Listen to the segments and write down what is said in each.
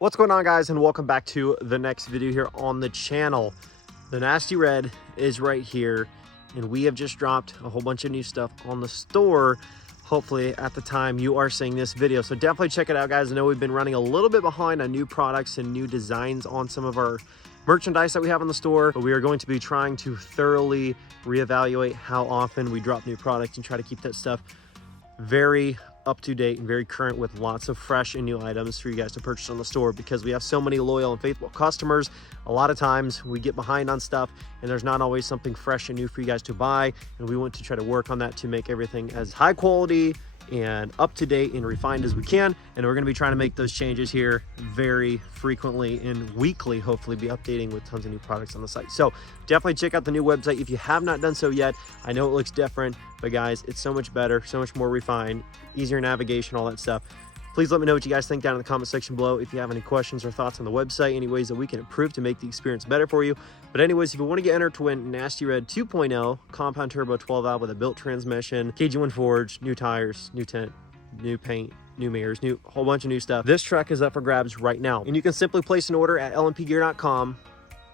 What's going on, guys, and welcome back to the next video here on the channel. The Nasty Red is right here, and we have just dropped a whole bunch of new stuff on the store, hopefully at the time you are seeing this video. So definitely check it out, guys. I know we've been running a little bit behind on new products and new designs on some of our merchandise that we have in the store, but we are going to be trying to thoroughly reevaluate how often we drop new products and try to keep that stuff very up to date and very current with lots of fresh and new items for you guys to purchase on the store, because we have so many loyal and faithful customers. A lot of times we get behind on stuff and there's not always something fresh and new for you guys to buy, and we want to try to work on that to make everything as high quality and up to date and refined as we can. And we're going to be trying to make those changes here very frequently and weekly, hopefully be updating with tons of new products on the site. So definitely check out the new website if you have not done so yet. I know it looks different, but guys, it's so much better, so much more refined, easier navigation, all that stuff. Please let me know what you guys think down in the comment section below. If you have any questions or thoughts on the website, any ways that we can improve to make the experience better for you. But anyways, if you want to get entered to win Nasty Red 2.0 compound turbo 12 valve with a built transmission, KG1 forged, new tires, new tent, new paint, new mirrors, new whole bunch of new stuff, this truck is up for grabs right now. And you can simply place an order at lmpgear.com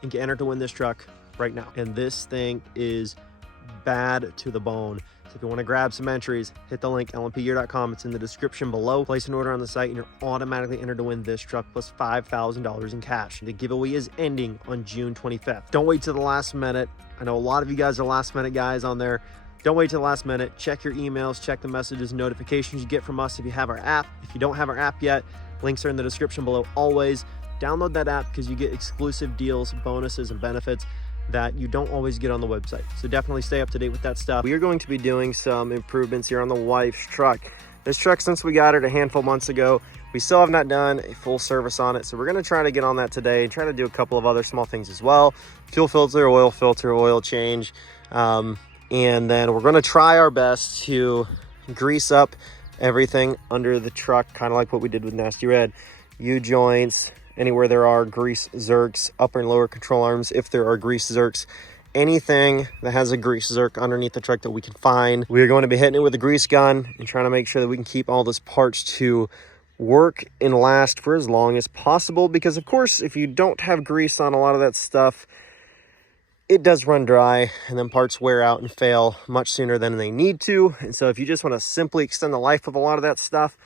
and get entered to win this truck right now. And this thing is bad to the bone. So if you want to grab some entries, hit the link lmpgear.com. It's in the description below. Place an order on the site and you're automatically entered to win this truck plus $5,000 in cash. The giveaway is ending on June 25th. Don't wait till the last minute. I know a lot of you guys are last minute guys on there. Don't wait till the last minute. Check your emails, check the messages and notifications you get from us if you have our app. If you don't have our app yet, links are in the description below always. Download that app because you get exclusive deals, bonuses, and benefits that you don't always get on the website. So definitely stay up to date with that stuff. We are going to be doing some improvements here on the wife's truck. This truck, since we got it a handful of months ago, we still have not done a full service on it. So we're going to try to get on that today and try to do a couple of other small things as well. Fuel filter, oil change. And then we're going to try our best to grease up everything under the truck, kind of like what we did with Nasty Red. U-joints, anywhere there are grease zerks, upper and lower control arms, if there are grease zerks, anything that has a grease zerk underneath the truck that we can find. We're going to be hitting it with a grease gun and trying to make sure that we can keep all those parts to work and last for as long as possible, because of course, if you don't have grease on a lot of that stuff, it does run dry and then parts wear out and fail much sooner than they need to. And so if you just want to simply extend the life of a lot of that stuff,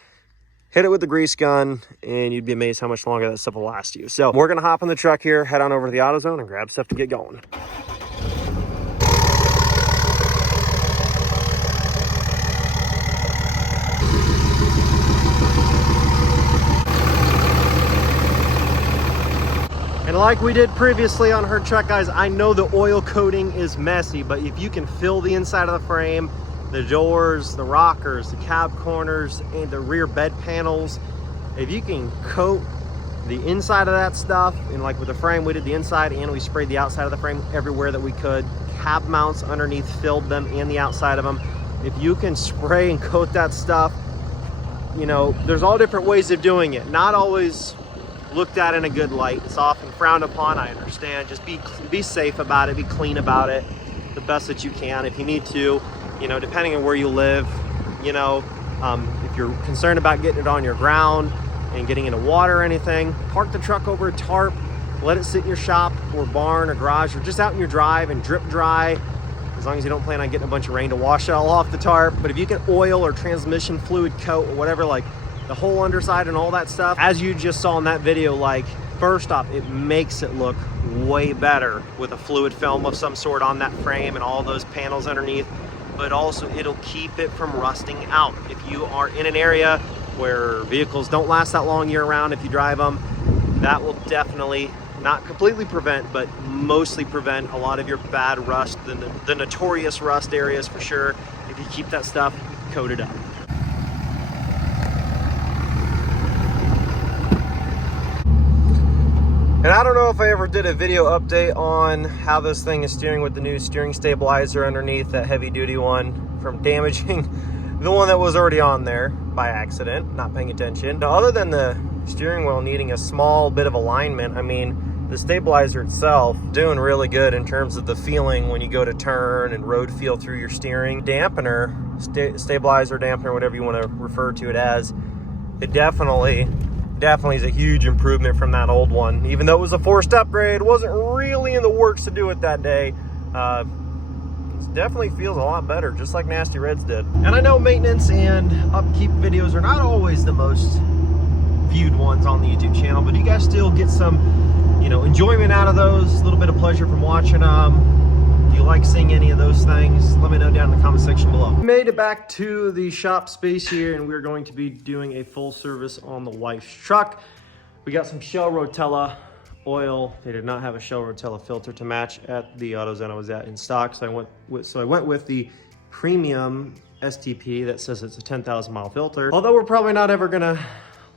hit it with the grease gun and you'd be amazed how much longer that stuff will last you. So we're going to hop in the truck here, head on over to the AutoZone and grab stuff to get going. And like we did previously on her truck, guys, I know the oil coating is messy, but if you can fill the inside of the frame, the doors, the rockers, the cab corners, and the rear bed panels, if you can coat the inside of that stuff, and like with the frame, we did the inside and we sprayed the outside of the frame everywhere that we could. Cab mounts underneath, filled them, and the outside of them. If you can spray and coat that stuff, you know, there's all different ways of doing it. Not always looked at in a good light. It's often frowned upon, I understand. Just be safe about it, be clean about it the best that you can. If you need to, you know, depending on where you live, you know, if you're concerned about getting it on your ground and getting into water or anything, park the truck over a tarp, let it sit in your shop or barn or garage or just out in your drive and drip dry, as long as you don't plan on getting a bunch of rain to wash it all off the tarp. But if you can oil or transmission fluid coat or whatever, like the whole underside and all that stuff, as you just saw in that video, like, first off, it makes it look way better with a fluid film of some sort on that frame and all those panels underneath, but also it'll keep it from rusting out. If you are in an area where vehicles don't last that long year round, if you drive them, that will definitely not completely prevent, but mostly prevent a lot of your bad rust, the notorious rust areas for sure, if you keep that stuff coated up. And I don't know if I ever did a video update on how this thing is steering with the new steering stabilizer underneath, that heavy duty one, from damaging the one that was already on there by accident, not paying attention. Now, other than the steering wheel needing a small bit of alignment, I mean, the stabilizer itself doing really good in terms of the feeling when you go to turn and road feel through your steering. Dampener, stabilizer, dampener, whatever you want to refer to it as, it definitely definitely is a huge improvement from that old one. Even though it was a forced upgrade, wasn't really in the works to do it that day. It definitely feels a lot better, just like Nasty Reds did. And I know maintenance and upkeep videos are not always the most viewed ones on the YouTube channel, but you guys still get some, you know, enjoyment out of those, a little bit of pleasure from watching them. Do you like seeing any of those things? Let me know down in the comment section below. We made it back to the shop space here, and we're going to be doing a full service on the wife's truck. We got some Shell Rotella oil. They did not have a Shell Rotella filter to match at the AutoZone I was at in stock, so I went with the premium STP that says it's a 10,000 mile filter. Although we're probably not ever gonna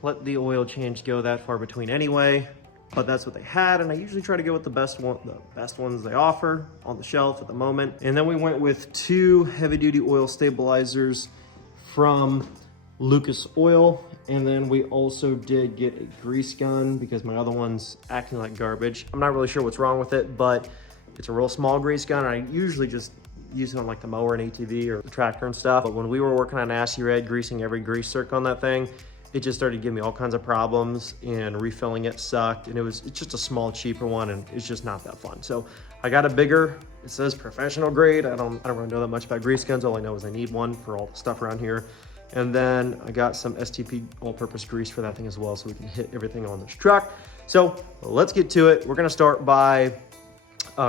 let the oil change go that far between anyway, but that's what they had, and I usually try to go with the best ones they offer on the shelf at the moment. And then we went with 2 heavy duty oil stabilizers from Lucas Oil. And then we also did get a grease gun because my other one's acting like garbage. I'm not really sure what's wrong with it, but it's a real small grease gun. I usually just use it on like the mower and ATV or the tractor and stuff. But when we were working on Nasty Red, greasing every grease circ on that thing, it just started giving me all kinds of problems, and refilling it sucked. And it's just a small, cheaper one, and it's just not that fun. So I got a bigger, it says professional grade. I don't really know that much about grease guns. All I know is I need one for all the stuff around here. And then I got some STP all-purpose grease for that thing as well, so we can hit everything on this truck. So let's get to it. We're gonna start by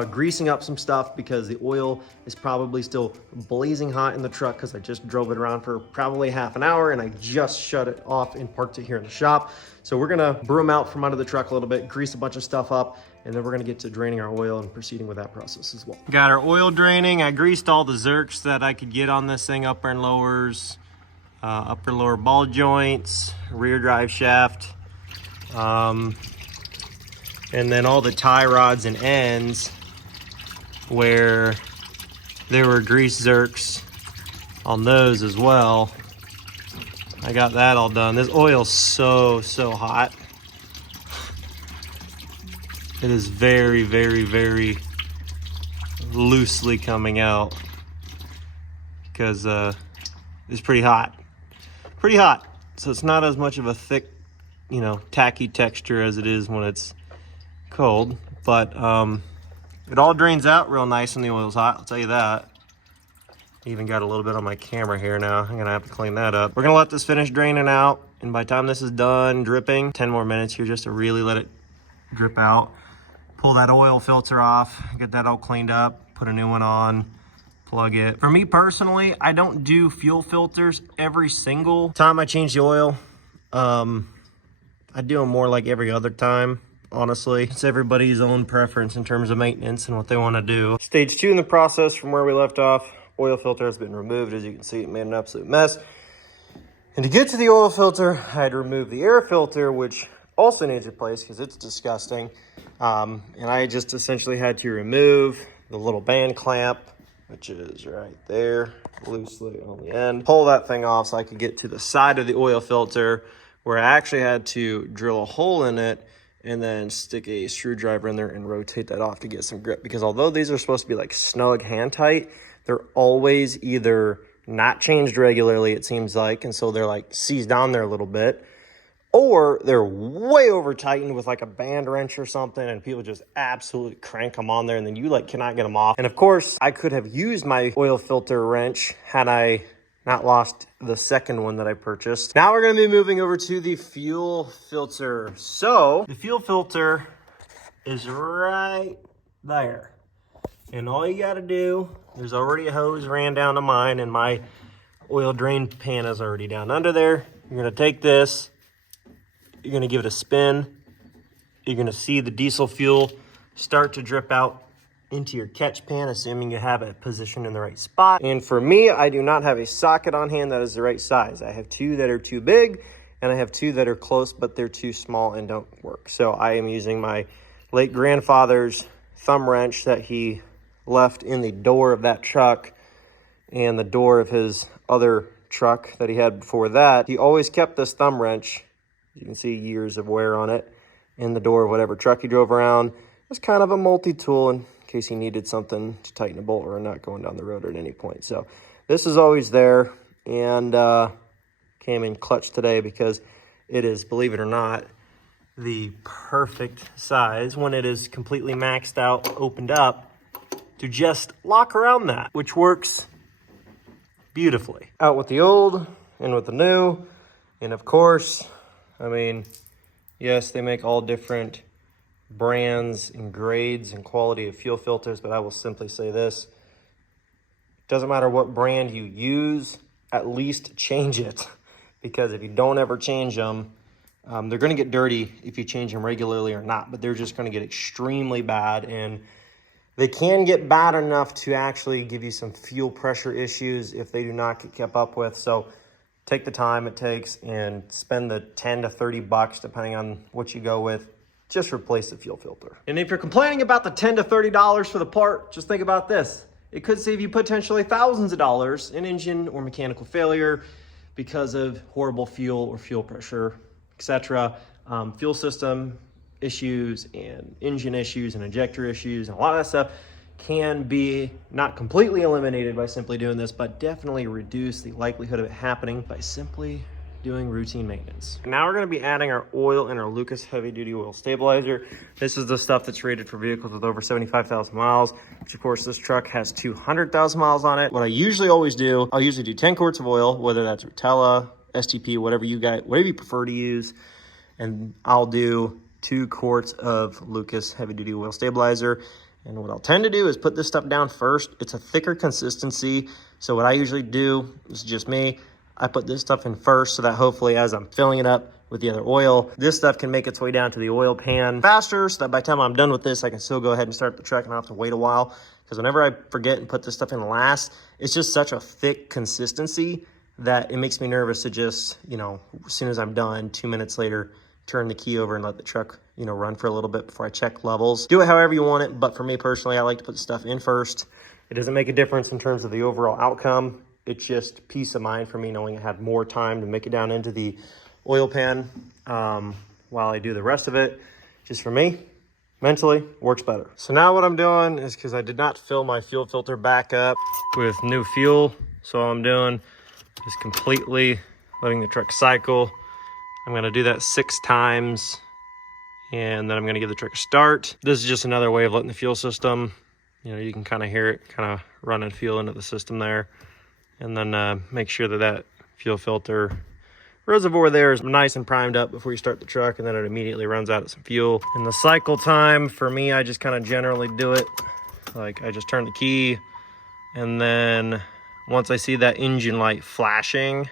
greasing up some stuff because the oil is probably still blazing hot in the truck because I just drove it around for probably half an hour and I just shut it off and parked it here in the shop. So we're gonna broom out from under the truck a little bit, grease a bunch of stuff up, and then we're gonna get to draining our oil and proceeding with that process as well. Got our oil draining. I greased all the zerks that I could get on this thing, upper and lowers, upper and lower ball joints, rear drive shaft, and then all the tie rods and ends where there were grease zerks on those as well. I got that all done. This oil's so hot. It is very, very, very loosely coming out because it's pretty hot. Pretty hot. So it's not as much of a thick, you know, tacky texture as it is when it's cold, but it all drains out real nice when the oil's hot, I'll tell you that. Even got a little bit on my camera here now. I'm gonna have to clean that up. We're gonna let this finish draining out, and by the time this is done dripping, 10 more minutes here just to really let it drip out. Pull that oil filter off, get that all cleaned up, put a new one on, plug it. For me personally, I don't do fuel filters every single time I change the oil. I do them more like every other time. Honestly, it's everybody's own preference in terms of maintenance and what they want to do. Stage 2 in the process from where we left off. Oil filter has been removed. As you can see, it made an absolute mess. And to get to the oil filter, I had to remove the air filter, which also needs replaced because it's disgusting. And I just essentially had to remove the little band clamp, which is right there, loosely on the end. Pull that thing off so I could get to the side of the oil filter, where I actually had to drill a hole in it and then stick a screwdriver in there and rotate that off to get some grip. Because although these are supposed to be like snug, hand tight, they're always either not changed regularly, it seems like, and so they're like seized down there a little bit, or they're way over tightened with like a band wrench or something, and people just absolutely crank them on there, and then you like cannot get them off. And of course, I could have used my oil filter wrench had I not lost the second one that I purchased. Now we're gonna be moving over to the fuel filter. So the fuel filter is right there. And all you gotta do, there's already a hose ran down to mine, and my oil drain pan is already down under there. You're gonna take this, you're gonna give it a spin. You're gonna see the diesel fuel start to drip out into your catch pan, assuming you have it positioned in the right spot. And for me, I do not have a socket on hand that is the right size. I have 2 that are too big, and I have 2 that are close, but they're too small and don't work. So I am using my late grandfather's thumb wrench that he left in the door of that truck and the door of his other truck that he had before that. He always kept this thumb wrench. You can see years of wear on it in the door of whatever truck he drove around. It's kind of a multi-tool in case he needed something to tighten a bolt or a nut going down the road at any point. So this is always there, and came in clutch today because it is, believe it or not, the perfect size when it is completely maxed out, opened up, to just lock around that, which works beautifully. Out with the old, in with the new, and of course, I mean, yes, they make all different brands and grades and quality of fuel filters, but I will simply say this. Doesn't matter what brand you use, at least change it. Because if you don't ever change them, they're gonna get dirty if you change them regularly or not, but they're just gonna get extremely bad, and they can get bad enough to actually give you some fuel pressure issues if they do not get kept up with. So take the time it takes and spend the 10 to 30 bucks, depending on what you go with. Just replace the fuel filter. And if you're complaining about the $10 to $30 for the part, just think about this. It could save you potentially thousands of dollars in engine or mechanical failure because of horrible fuel or fuel pressure, etc. Fuel system issues and engine issues and injector issues and a lot of that stuff can be not completely eliminated by simply doing this, but definitely reduce the likelihood of it happening by simply doing routine maintenance. Now we're going to be adding our oil in our Lucas heavy duty oil stabilizer. This is the stuff that's rated for vehicles with over 75,000 miles, which of course this truck has 200,000 miles on it. What I usually always do, I'll usually do 10 quarts of oil, whether that's Rotella, STP, whatever you prefer to use. And I'll do 2 quarts of Lucas heavy duty oil stabilizer. And what I'll tend to do is put this stuff down first. It's a thicker consistency. So what I usually do, this is just me, I put this stuff in first so that hopefully as I'm filling it up with the other oil, this stuff can make its way down to the oil pan faster so that by the time I'm done with this, I can still go ahead and start the truck and I don't have to wait a while. Because whenever I forget and put this stuff in last, it's just such a thick consistency that it makes me nervous to just, you know, as soon as I'm done, 2 minutes later, turn the key over and let the truck, you know, run for a little bit before I check levels. Do it however you want it, but for me personally, I like to put the stuff in first. It doesn't make a difference in terms of the overall outcome. It's just peace of mind for me knowing I had more time to make it down into the oil pan while I do the rest of it. Just for me, mentally, works better. So now what I'm doing is, because I did not fill my fuel filter back up with new fuel, so all I'm doing is completely letting the truck cycle. I'm gonna do that 6 times, and then I'm gonna give the truck a start. This is just another way of letting the fuel system, you know, you can kind of hear it kind of run and fuel into the system there. And then make sure that that fuel filter reservoir there is nice and primed up before you start the truck, and then it immediately runs out of some fuel. And the cycle time for me, I just kind of generally do it like I just turn the key, and then once I see that engine light flashing,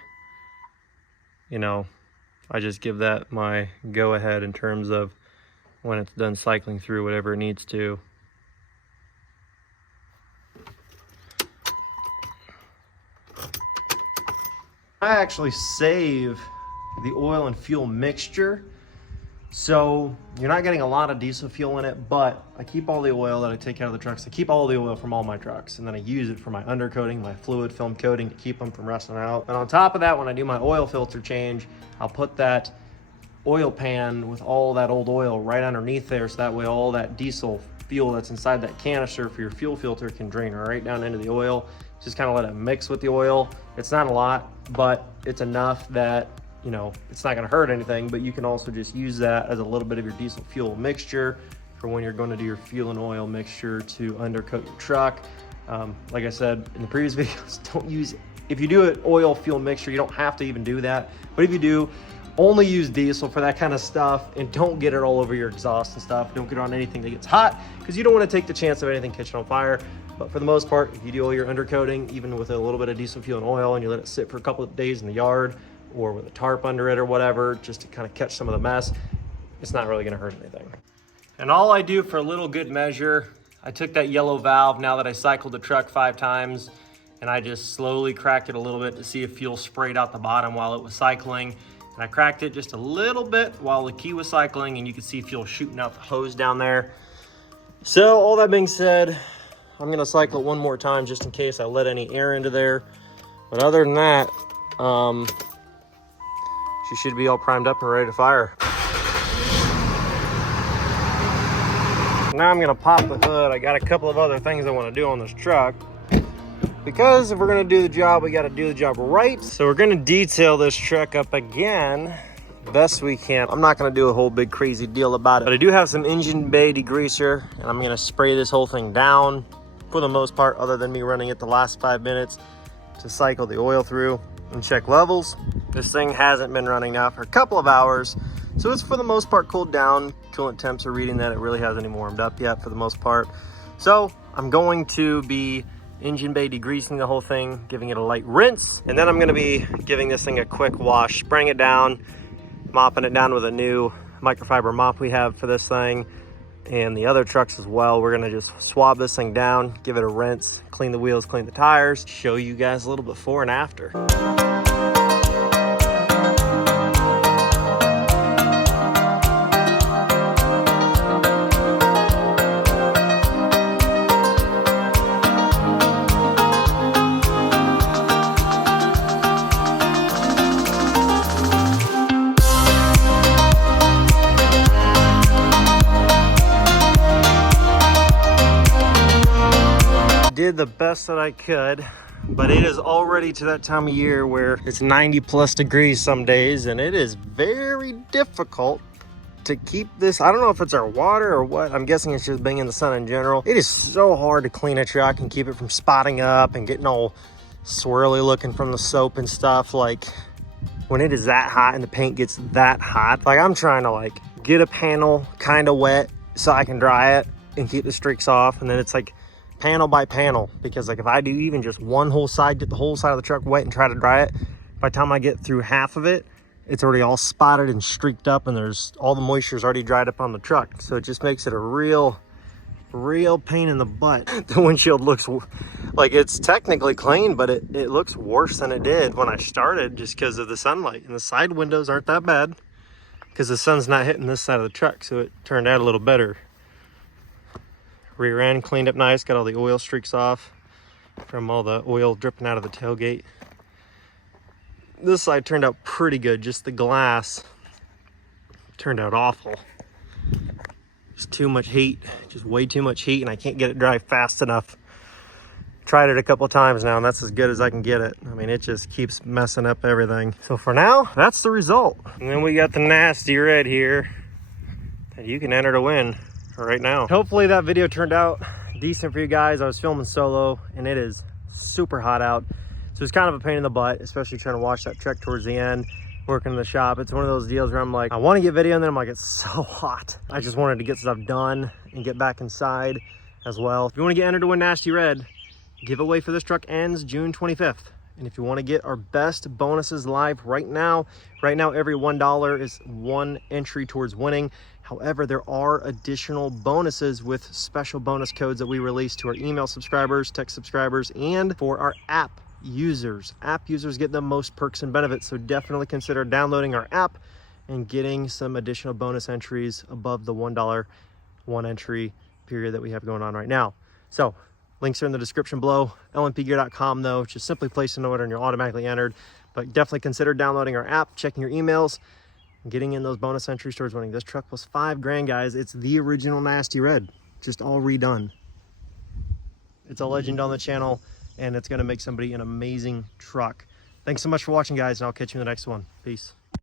you know, I just give that my go ahead in terms of when it's done cycling through whatever it needs to. I actually save the oil and fuel mixture, so you're not getting a lot of diesel fuel in it, but I keep all the oil that I take out of the trucks. I keep all the oil from all my trucks, and then I use it for my undercoating, my fluid film coating to keep them from rusting out. And on top of that, when I do my oil filter change, I'll put that oil pan with all that old oil right underneath there, so that way all that diesel fuel that's inside that canister for your fuel filter can drain right down into the oil. Just kind of let it mix with the oil. It's not a lot, but it's enough that, you know, it's not gonna hurt anything, but you can also just use that as a little bit of your diesel fuel mixture for when you're going to do your fuel and oil mixture to undercoat your truck. Like I said in the previous videos, don't use, if you do an oil fuel mixture, you don't have to even do that. But if you do, only use diesel for that kind of stuff, and don't get it all over your exhaust and stuff. Don't get it on anything that gets hot, because you don't want to take the chance of anything catching on fire. But for the most part, if you do all your undercoating, even with a little bit of diesel fuel and oil, and you let it sit for a couple of days in the yard or with a tarp under it or whatever, just to kind of catch some of the mess, it's not really going to hurt anything. And all I do for a little good measure, I took that yellow valve now that I cycled the truck 5 times, and I just slowly cracked it a little bit to see if fuel sprayed out the bottom while it was cycling. And I cracked it just a little bit while the key was cycling, and you can see fuel shooting out the hose down there. So all that being said, I'm gonna cycle it one more time just in case I let any air into there. But other than that, she should be all primed up and ready to fire. Now I'm gonna pop the hood. I got a couple of other things I wanna do on this truck, because if we're gonna do the job, we gotta do the job right. So we're gonna detail this truck up again best we can. I'm not gonna do a whole big crazy deal about it, but I do have some engine bay degreaser, and I'm gonna spray this whole thing down for the most part, other than me running it the last 5 minutes to cycle the oil through and check levels. This thing hasn't been running now for a couple of hours, so it's for the most part cooled down. Coolant temps are reading that it really hasn't even warmed up yet for the most part. So I'm going to be engine bay degreasing the whole thing, giving it a light rinse, and then I'm gonna be giving this thing a quick wash, spraying it down, mopping it down with a new microfiber mop we have for this thing and the other trucks as well. We're gonna just swab this thing down, give it a rinse, clean the wheels, clean the tires, show you guys a little before and after. Did the best that I could, but it is already to that time of year where it's 90+ degrees some days, and it is very difficult to keep this. I don't know if it's our water or what. I'm guessing it's just being in the sun in general. It is so hard to clean a truck and keep it from spotting up and getting all swirly looking from the soap and stuff. Like when it is that hot and the paint gets that hot, like I'm trying to like get a panel kind of wet so I can dry it and keep the streaks off, and then it's like panel by panel, because like if I do even just one whole side, get the whole side of the truck wet and try to dry it, by the time I get through half of it, it's already all spotted and streaked up, and there's all the moisture's already dried up on the truck. So it just makes it a real pain in the butt. The windshield looks like it's technically clean, but it looks worse than it did when I started, just because of the sunlight. And the side windows aren't that bad because the sun's not hitting this side of the truck, so it turned out a little better. Rear end cleaned up nice, got all the oil streaks off from all the oil dripping out of the tailgate. This side turned out pretty good, just the glass turned out awful. Just too much heat, just way too much heat, and I can't get it dry fast enough. Tried it a couple of times now, and that's as good as I can get it. I mean, it just keeps messing up everything. So for now, that's the result. And then we got the nasty red here that you can enter to win right now. Hopefully that video turned out decent for you guys. I was filming solo and it is super hot out, so it's kind of a pain in the butt, especially trying to wash that truck towards the end, working in the shop. It's one of those deals where I'm like, I want to get video, and then I'm like, it's so hot. I just wanted to get stuff done and get back inside as well. If you want to get entered to win Nasty Red, giveaway for this truck ends June 25th. And if you want to get our best bonuses live right now every $1 is 1 entry towards winning. However, there are additional bonuses with special bonus codes that we release to our email subscribers, text subscribers, and for our app users. App users get the most perks and benefits, so definitely consider downloading our app and getting some additional bonus entries above the $1 1 entry period that we have going on right now. So links are in the description below. lmpgear.com though, just simply place an order and you're automatically entered. But definitely consider downloading our app, checking your emails, and getting in those bonus entries towards winning. This truck was $5 grand, guys. It's the original Nasty Red, just all redone. It's a legend on the channel, and it's gonna make somebody an amazing truck. Thanks so much for watching, guys, and I'll catch you in the next one. Peace.